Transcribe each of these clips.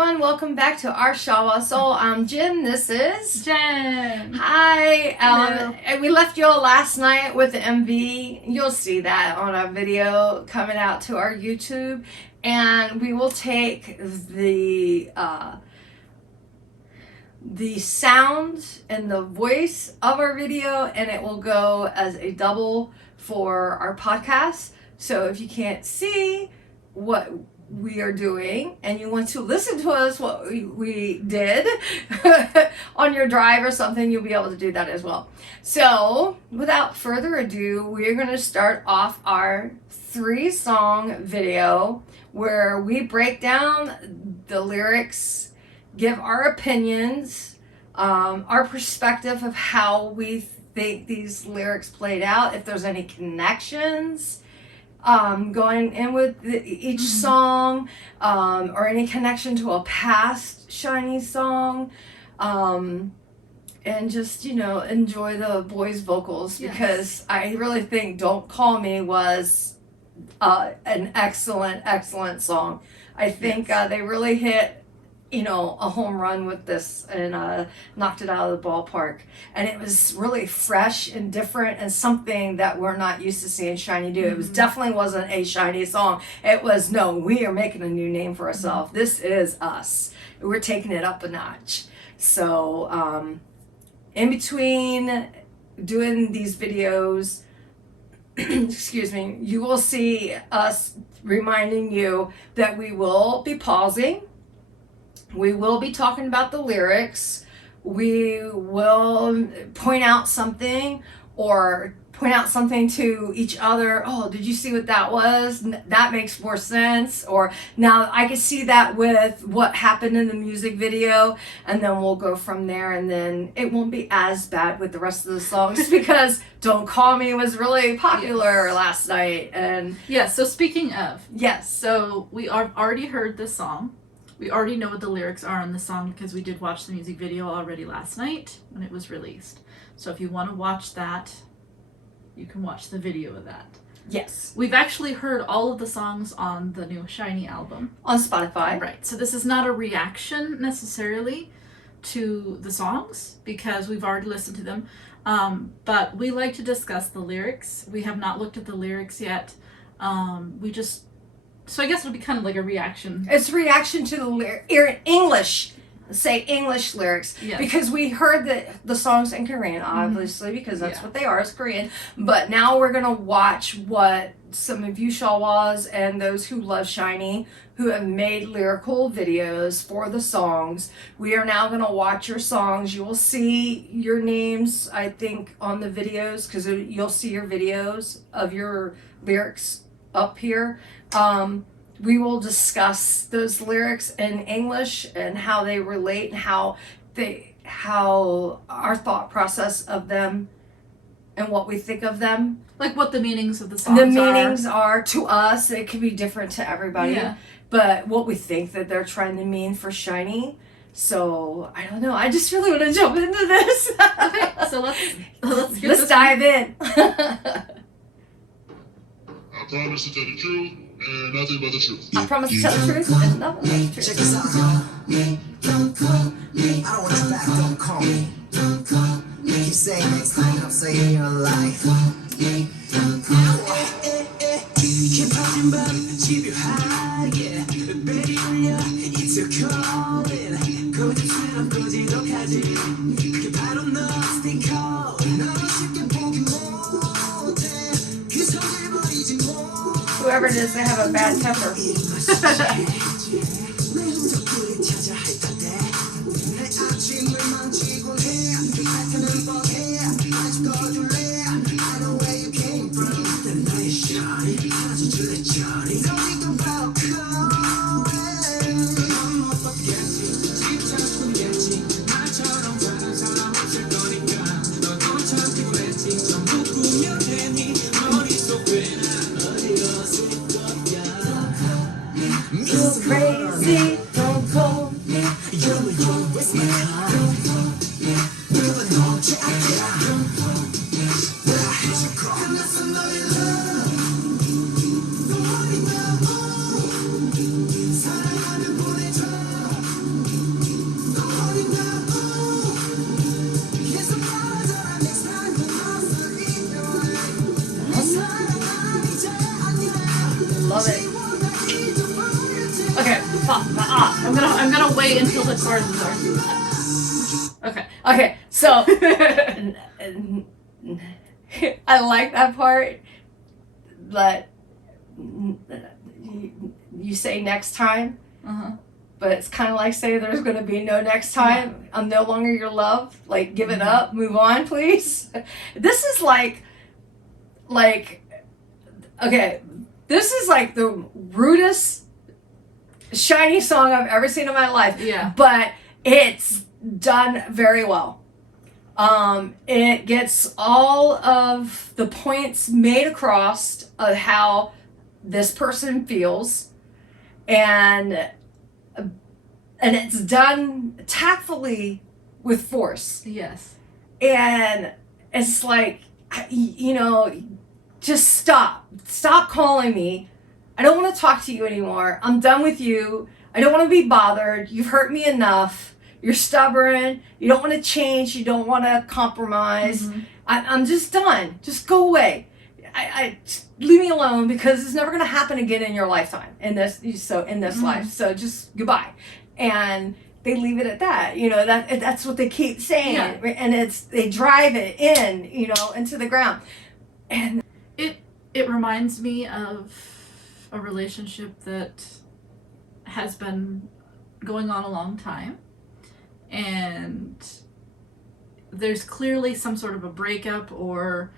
everyone, welcome back to our Shawol Soul. I'm Jim, this is Jen. Hi. Hello. We left y'all last night with the MV. You'll see that on our video coming out to our YouTube. And we will take the sound and the voice of our video, and it will go as a double for our podcast. So if you can't see what we are doing and you want to listen to us what we did on your drive or something, you'll be able to do that as well. So without further ado, we're going to start off our 3-song video where we break down the lyrics, give our opinions, our perspective of how we think these lyrics played out, if there's any connections going in with each song, or any connection to a past SHINee song, and just, enjoy the boys' vocals, because I really think Don't Call Me was an excellent song. I think they really hit a home run with this and knocked it out of the ballpark. And it was really fresh and different and something that we're not used to seeing SHINee do. It was definitely wasn't a SHINee song. It was, no, we are making a new name for ourselves. This is us. We're taking it up a notch. So in between doing these videos, excuse me, you will see us reminding you that we will be pausing. We will be talking about the lyrics. We will point out something to each other. Oh, did you see what that was? That makes more sense. Or now I can see that with what happened in the music video. And then we'll go from there. And then it won't be as bad with the rest of the songs because Don't Call Me was really popular last night. And yes, so speaking of. Yes. So we already heard this song. We already know what the lyrics are on the song because we did watch the music video already last night when it was released. So if you want to watch that, you can watch the video of that. Yes. We've actually heard all of the songs on the new SHINee album. On Spotify. Right. So this is not a reaction necessarily to the songs because we've already listened to them. But we like to discuss the lyrics. We have not looked at the lyrics yet. So I guess it'll be kind of like a reaction. It's a reaction to the English lyrics. Yes. Because we heard the songs in Korean, obviously, because that's what they are, is Korean. But now we're going to watch what some of you Shawols and those who love SHINee, who have made lyrical videos for the songs. We are now going to watch your songs. You will see your names, I think, on the videos, because you'll see your videos of your lyrics up here. We will discuss those lyrics in English and how they relate and how our thought process of them and what we think of them. Like what the meanings of the songs are. The meanings are to us. It could be different to everybody. Yeah. But what we think that they're trying to mean for SHINee. So I don't know. I just really want to jump into this. Okay, so let's dive in. I promise to tell the truth and nothing but the truth. I promise to tell the truth and nothing but the truth. Check this out, y'all. Don't call me. I don't want you back. Don't call me. Don't call me. Keep saying next time and I'm saying your life. Don't call me. 집요하게 배려 이쪽거린 거짓처럼 꾸지독하지 그게 바로 너 스티커 너를 쉽게 보기 못해 그 손을 버리지 못해. Whoever it is, they have a bad temper. Crazy, don't call me. You're with me. Don't call me. Never know what don't call me. But I hate you call. And that's another love. Don't worry about. 사랑하면 보내줘. I'm gonna wait until the choruses are. Okay. Okay, so I like that part, but you say next time, but it's kind of like saying there's going to be no next time. Yeah. I'm no longer your love. Like, give it up, move on, please. This is like, okay, this is like the rudest SHINee song I've ever seen in my life. Yeah. But it's done very well. It gets all of the points made across of how this person feels, and it's done tactfully with force. Yes. And it's like, you know, just stop calling me. I don't want to talk to you anymore. I'm done with you. I don't want to be bothered. You've hurt me enough. You're stubborn. You don't want to change. You don't want to compromise. I'm just done. Just go away. I leave me alone, because it's never going to happen again in your lifetime. In this life. So just goodbye. And they leave it at that. You know, that's what they keep saying. Yeah. And they drive it in, you know, into the ground. And it reminds me of a relationship that has been going on a long time. And there's clearly some sort of a breakup, or,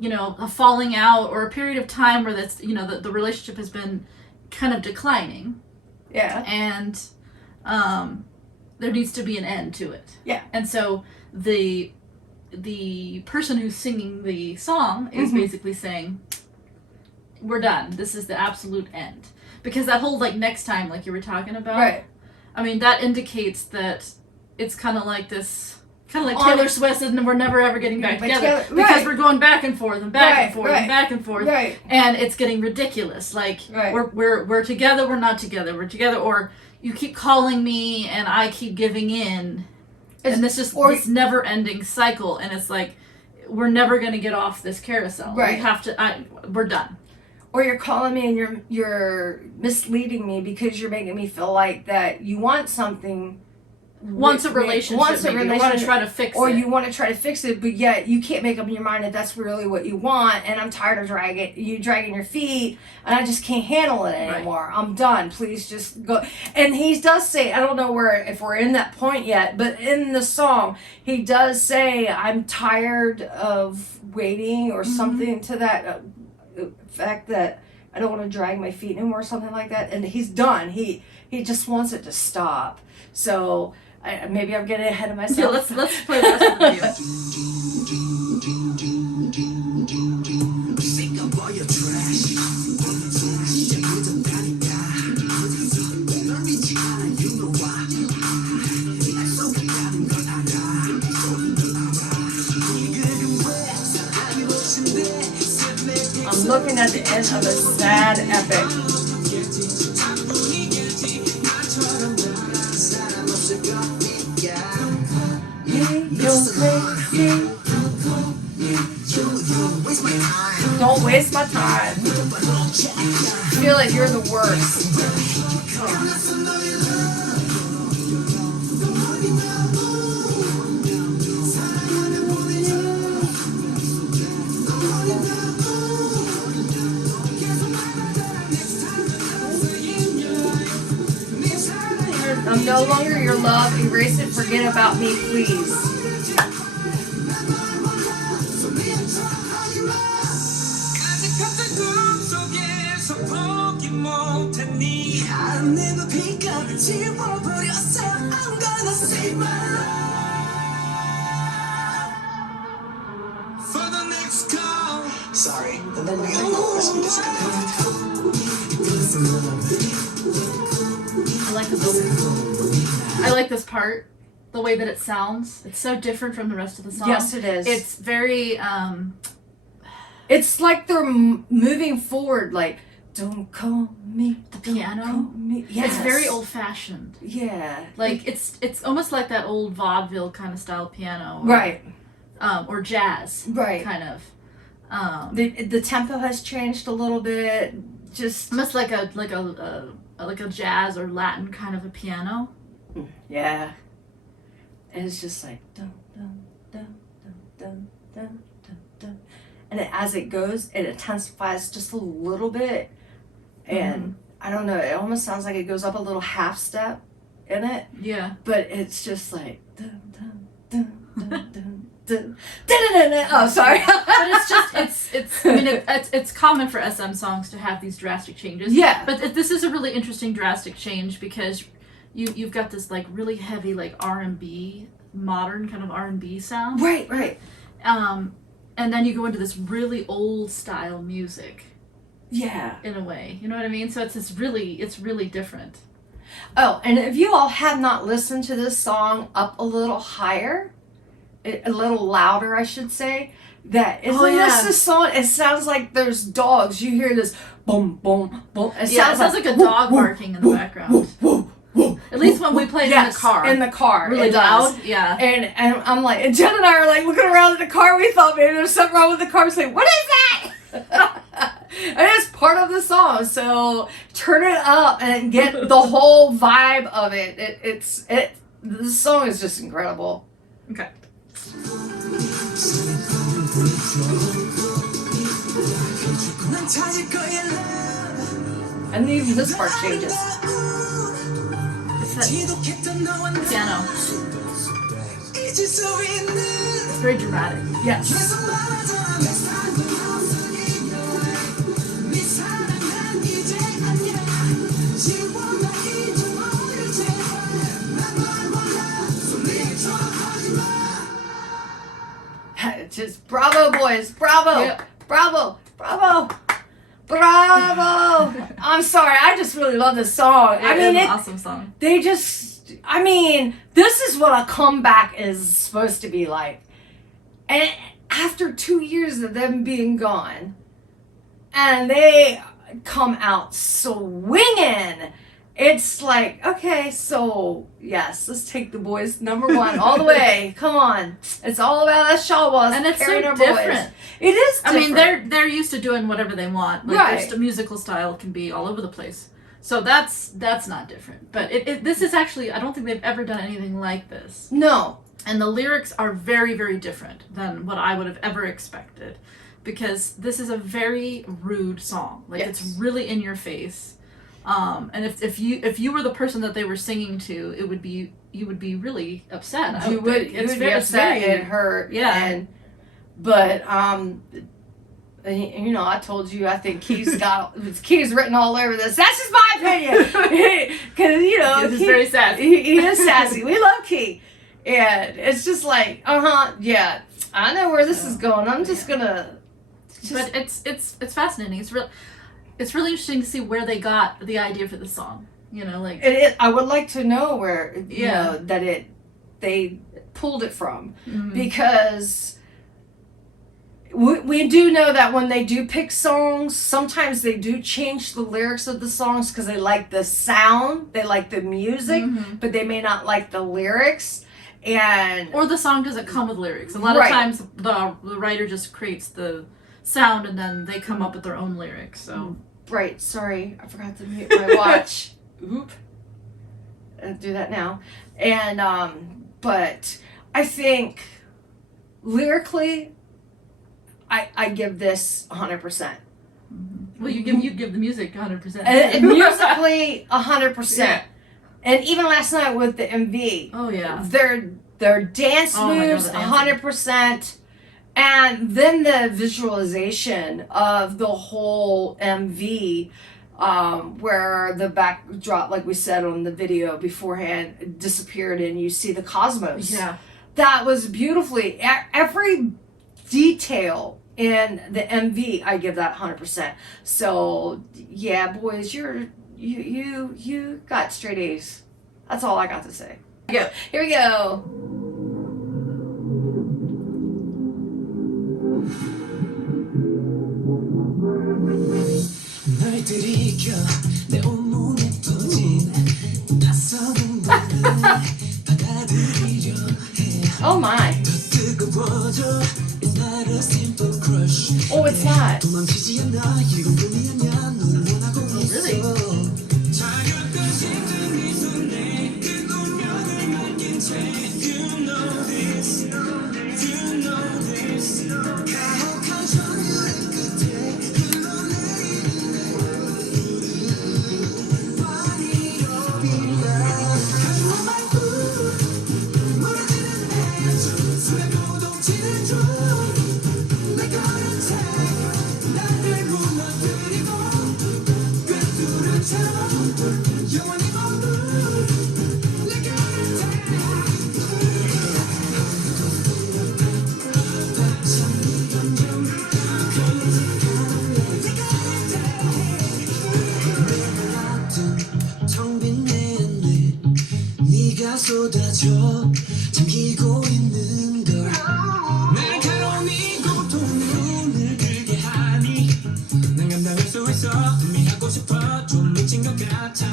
you know, a falling out, or a period of time where that's, you know, the relationship has been kind of declining. Yeah. And there needs to be an end to it. Yeah. And so the person who's singing the song is basically saying, we're done. This is the absolute end. Because that whole, like, next time, like you were talking about. Right. I mean, that indicates that it's kind of like this, kind of like Taylor Swift and we're never ever getting back together. Because we're going back and forth and back and forth and back and forth. Right. And it's getting ridiculous. Like, we're together, we're not together, we're together, or you keep calling me and I keep giving in. And this never ending cycle, and it's like, we're never gonna get off this carousel. Right. We have to, we're done. Or you're calling me and you're misleading me, because you're making me feel like that you want something. Wants a relationship. You want to try to fix it. Or you want to try to fix it, but yet you can't make up your mind that that's really what you want, and I'm tired of dragging your feet, and I just can't handle it anymore. Right. I'm done. Please just go. And he does say, I don't know if we're in that point yet, but in the song, he does say, I'm tired of waiting, or something to that effect, that I don't want to drag my feet anymore, or something like that. And he's done. He just wants it to stop. So maybe I'm getting ahead of myself. Yeah, let's play the rest of the video. I'm looking at the end of a sad epic. Don't waste my time. I feel like you're the worst. I'm no longer your love. Erase it. Forget about me, please. Sorry, the number you called has been disconnected. I like this part, the way that it sounds. It's so different from the rest of the song. Yes, it is. It's very, it's like they're moving forward, like, don't call me. The piano. Call me. Yes. It's very old-fashioned. Yeah. Like, it's almost like that old vaudeville kind of style piano. Or, right. Or jazz. Right. Kind of. The tempo has changed a little bit. Just almost like a like a jazz or Latin kind of a piano. Yeah. And it's just like dun dun dun dun dun dun dun. And as it goes, it intensifies just a little bit. And I don't know, it almost sounds like it goes up a little half step in it. Yeah. But it's just like dun dun dun dun dun dun dun dun dun. Oh, sorry. But it's just I mean it's common for SM songs to have these drastic changes. Yeah. But this is a really interesting drastic change because you've got this like really heavy like R&B, modern kind of R&B sound. Right. And then you go into this really old style music. Yeah. In a way, you know what I mean? So it's really different. Oh, and if you all have not listened to this song up a little higher, a little louder, I should say, this song, it sounds like there's dogs. You hear this boom, boom, boom. It sounds like a dog barking in the background. At least when we played in the car. In the car. Really loud? Yeah. And I'm like, and Jen and I are like looking around at the car. We thought maybe there's something wrong with the car. We're saying, what is that? And it's part of the song, so turn it up and get the whole vibe of it. The song is just incredible. Okay. And even this part changes. It's that piano. It's very dramatic. Yes. Just bravo, boys. Bravo. Yep. Bravo. I'm sorry. I just really love this song. It's an awesome song. This is what a comeback is supposed to be like. And after 2 years of them being gone, and they come out swinging, it's like, okay, so yes, let's take the boys #1 all the way. Come on, it's all about us Shawols and it's so carrying our different. boys. It is different. I mean, they're used to doing whatever they want. Like Right. their musical style can be all over the place. So that's not different. But this is actually, I don't think they've ever done anything like this. No. And the lyrics are very, very different than what I would have ever expected. Because this is a very rude song. Like Yes. it's really in your face. And if you were the person that they were singing to, you would be really upset. You would be upset and hurt. Yeah. But you know, I told you, I think Key's written all over this. That's just my opinion. Because, you know, He's very sassy. He is sassy. We love Key. And it's just like, yeah, I know where this is going. I'm just gonna. But it's fascinating. It's really interesting to see where they got the idea for the song. You know, like I would like to know where you know that they pulled it from, because we do know that when they do pick songs, sometimes they do change the lyrics of the songs because they like the sound, they like the music, but they may not like the lyrics. Or the song doesn't come with lyrics. A lot of times the writer just creates the sound and then they come up with their own lyrics. So right, sorry, I forgot to mute my watch. Oop. I'll do that now. And but I think lyrically, I give this 100%. Well, you give the music 100%. And musically 100%. Yeah. And even last night with the MV. Oh yeah. Their dance moves 100%. And then the visualization of the whole MV, where the backdrop, like we said on the video beforehand, disappeared and you see the cosmos. Yeah. That was beautifully, every detail in the MV, I give that 100%. So yeah, boys, you got straight A's. That's all I got to say. Here we go. Oh my. Oh, it's not. Really? 비가 쏟아져 잠기고 있는 걸 날카로운 이 고통이 눈을 들게 하니 난 감당할 수 있어 미하고 싶어 좀 미친 것 같아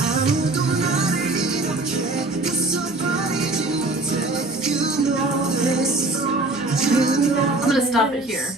아무도 나를 이렇게 웃어버리지 못해 You know this You know I'm gonna stop it here.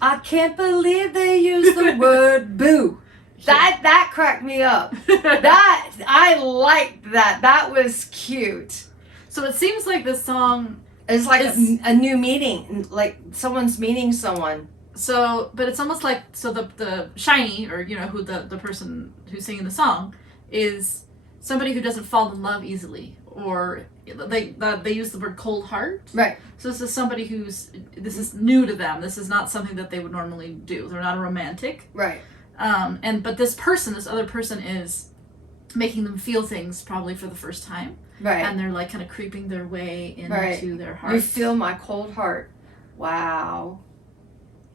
I can't believe they use the word boo. That cracked me up. That I liked that. That was cute. So it seems like this song. It's like a new meeting, like someone's meeting someone. So, but it's almost like the SHINee, or you know who the person who's singing the song is somebody who doesn't fall in love easily, or they use the word cold heart. Right. So this is somebody this is new to them. This is not something that they would normally do. They're not a romantic. Right. But this other person is making them feel things probably for the first time. Right. And they're like kind of creeping their way into their heart. You feel my cold heart. Wow.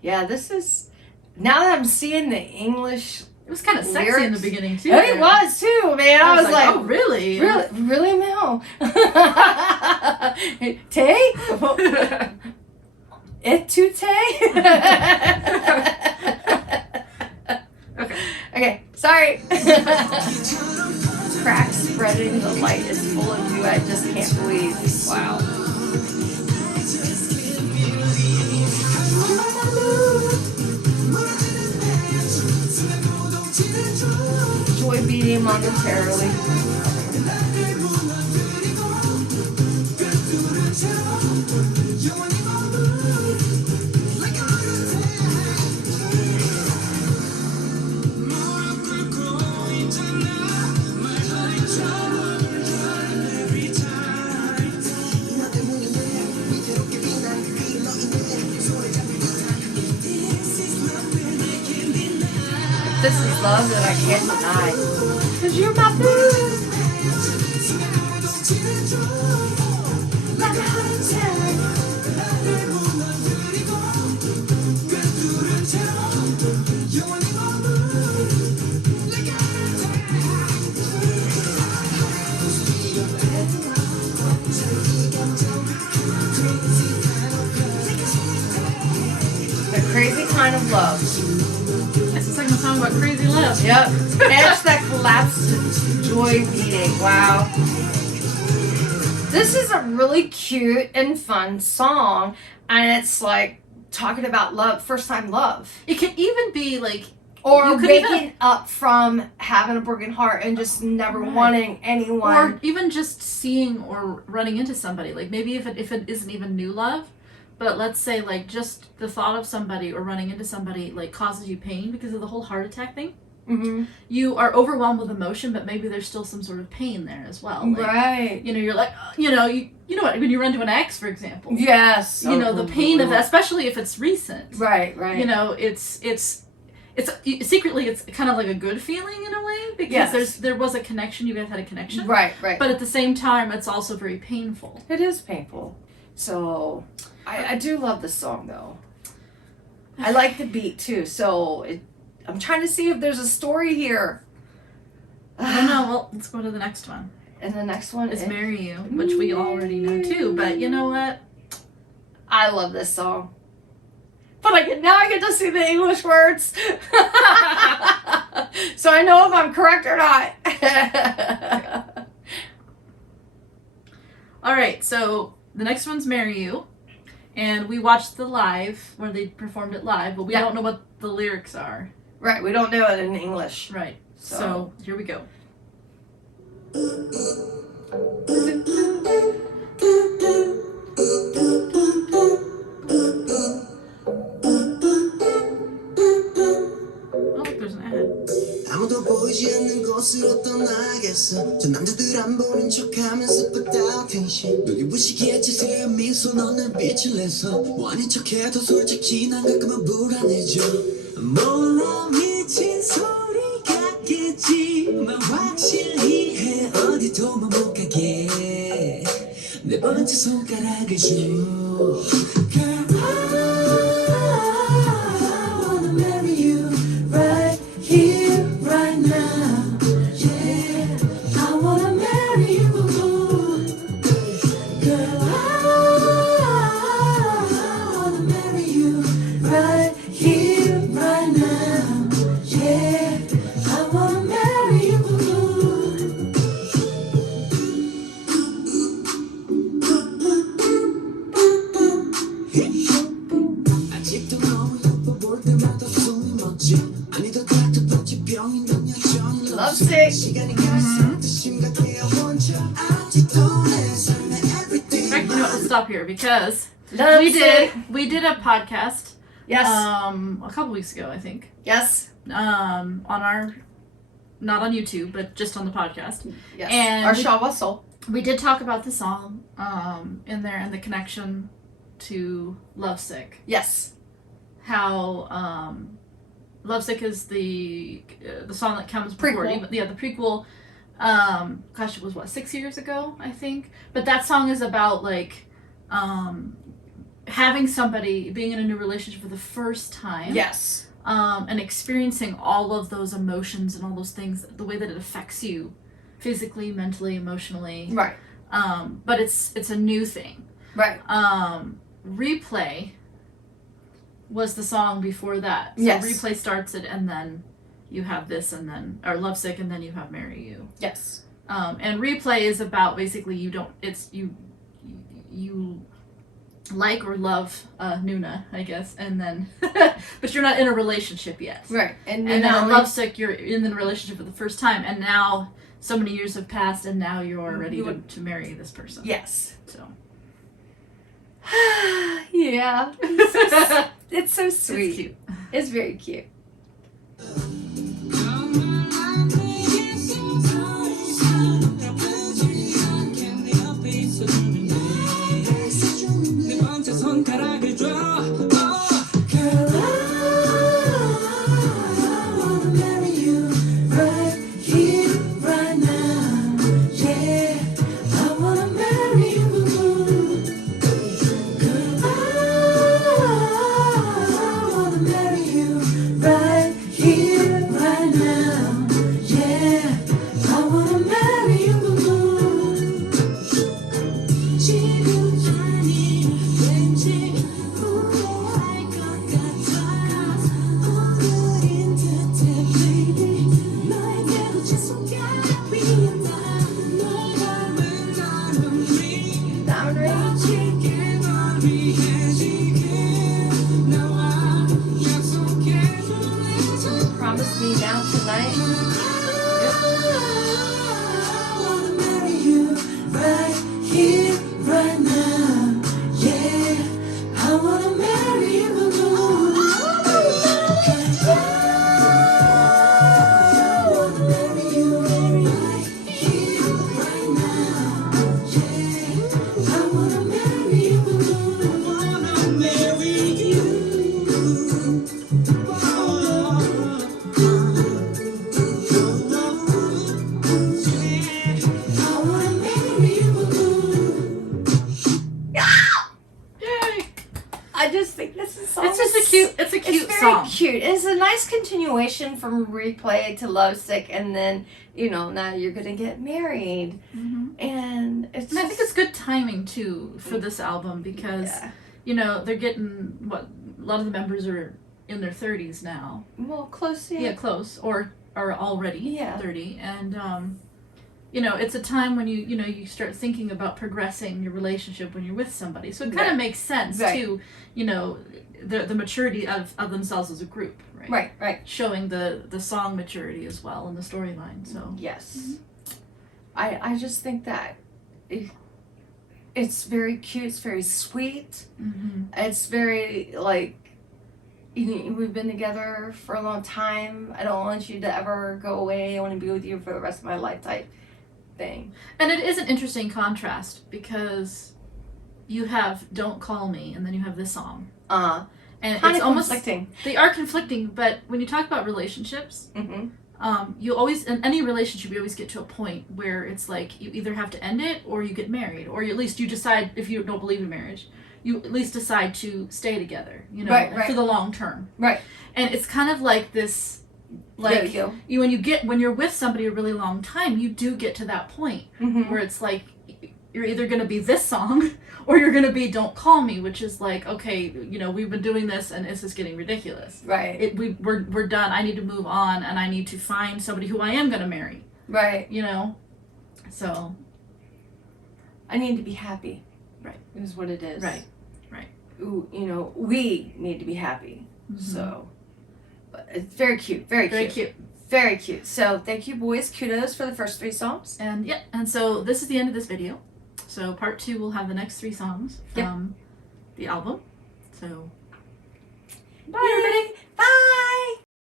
Yeah, this is, now that I'm seeing the English. It was kind of sexy lyrics in the beginning too. It was too, man. I was like, oh really? Really, Mel? Tay? Et tu Tay? Okay, sorry. Crack spreading, the light is full of you. I just can't believe. Wow. Joy beating momentarily. This is love that I can't deny. 'Cause you're my boo. The crazy kind of love. It's a second song about crazy love. Yep. Edge that collapsed, joy beating. Wow. This is a really cute and fun song, and it's like talking about love, first time love. It can even be like, Or you could waking up from having a broken heart and just never Right. wanting anyone. or even just seeing or running into somebody. Like maybe if it isn't even new love, but let's say like just the thought of somebody or running into somebody like causes you pain because of the whole heart attack thing. Mm-hmm. You are overwhelmed with emotion, but maybe there's still some sort of pain there as well. Like, Right. you know, you're like, you know what, when you run to an ex, for example. Yes. You know, the pain of that, especially if it's recent. Right, right. You know, it's secretly it's kind of like a good feeling in a way because Yes. there was a connection. You guys had a connection. Right, right. But at the same time, it's also very painful. It is painful. So, I do love this song, though. I like the beat, too. So, I'm trying to see if there's a story here. I don't know. Well, let's go to the next one. And the next one It's is... Marry You, which we already know too. But you know what? I love this song. But now I get to see the English words. So I know if I'm correct or not. All right, so the next one's Marry You. And we watched the live, where they performed it live, but we don't know what the lyrics are. Right, we don't know it in English. Right, so here we go. Oh, there's an ad. 아무도 보이지 않는 곳으로 떠나겠어 저 남자들 안 보는 척하면서 put down tension 여기 무시기했지 새한 미소 너는 빛을 내서 원인 척해도 솔직히 난 가끔은 불안해져 몰라 미친 소리 같겠지만 확실히 해 어디도만 못 가게 내 번째 손가락을 줘 Girl, I wanna marry you right here, right now. Yeah, I wanna marry you. Lovesick. 시간이 갈수록 더 심각해요 혼자 아직도 내 삶의 everything. Right, you know what, let's stop here because Lovesick. we did a podcast Yes. a couple weeks ago, I think. Yes. On our, not on YouTube, but just on the podcast. Yes. And Our Shawol Soul. We did talk about the song in there and the connection to Lovesick. Yes. How Lovesick is the song that comes before Prequel. the prequel. Gosh, it was what, 6 years ago, I think. But that song is about like having somebody being in a new relationship for the first time. Yes. And experiencing all of those emotions and all those things, the way that it affects you physically, mentally, emotionally. Right. But it's a new thing. Right. Replay was the song before that. So Yes. Replay starts it, and then you have this, and then, or Lovesick, and then you have Marry You. Yes. And Replay is about basically you like or love Nuna, I guess, and then but you're not in a relationship yet. Right. And And then now in Lovesick, you're in the relationship for the first time, and now so many years have passed, and now you're ready to marry this person. Yes. So Yeah. It's so sweet. it's cute. It's very cute. 손가락을 줘. Promise me now tonight. Yay! I just think this is so. It's just a cute. It's a cute It's very song. cute. It's a nice continuation from Replay to Lovesick, and then now you're gonna get married, Mhm. and it's. And I think it's good timing too for this album because Yeah. they're getting a lot of the members are in their 30s now. Well, close. Yeah, close or are already Yeah. 30, and it's a time when you start thinking about progressing your relationship when you're with somebody. So it kind of Right. makes sense Right. too, the maturity of themselves as a group, right? Right. Right. Showing the song maturity as well in the storyline. So Yes. I just think that it's very cute. It's very sweet. It's very we've been together for a long time. I don't want you to ever go away. I want to be with you for the rest of my life type thing. And it is an interesting contrast because you have "Don't Call Me" and then you have this song, and Kind it's of almost conflicting. they are conflicting. But when you talk about relationships, you always, in any relationship, you always get to a point where it's like you either have to end it or you get married, or at least you decide, if you don't believe in marriage, you at least decide to stay together, Right. for the long term. Right. And it's kind of like this, like Yo-yo. when you're with somebody a really long time, you do get to that point where it's like you're either going to be this song or you're going to be "Don't Call Me," which is like, okay, we've been doing this and this is getting ridiculous. Right. We're done. I need to move on, and I need to find somebody who I am going to marry. Right. So I need to be happy. Right. Is what it is. Right. We need to be happy. So, but it's very cute. Very, very cute. cute. Very cute. So thank you, boys. Kudos for the first 3 songs. And yeah, and so this is the end of this video. So part 2 will have the next 3 songs from the album. So bye, everybody.